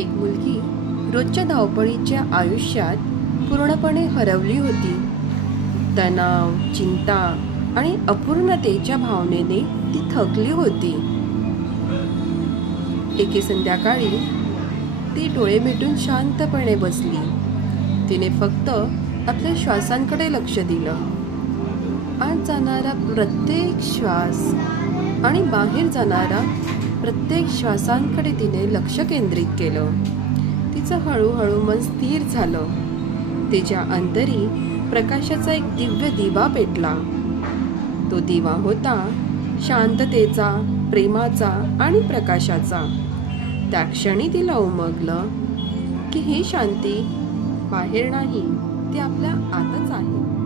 एक मुलगी रोजच्या धावपळीच्या आयुष्यात पूर्णपणे हरवली होती. तणाव, चिंता आणि अपूर्णतेच्या भावनेने ती थकली होती. एके संध्याकाळी ती डोळे मिटून शांतपणे बसली. तिने फक्त आपल्या श्वासांकडे लक्ष दिलं. आत जाणारा प्रत्येक श्वास आणि बाहेर जाणारा प्रत्येक श्वासांकडे तिने लक्ष केंद्रित केलं. तिचं हळूहळू मन स्थिर झालं. तिच्या अंतरी प्रकाशाचा एक दिव्य दिवा पेटला. तो दिवा होता शांततेचा, प्रेमाचा आणि प्रकाशाचा. त्या क्षणी तिला उमगलं की ही शांती बाहेर नाही, ती आपल्या आतच आहे.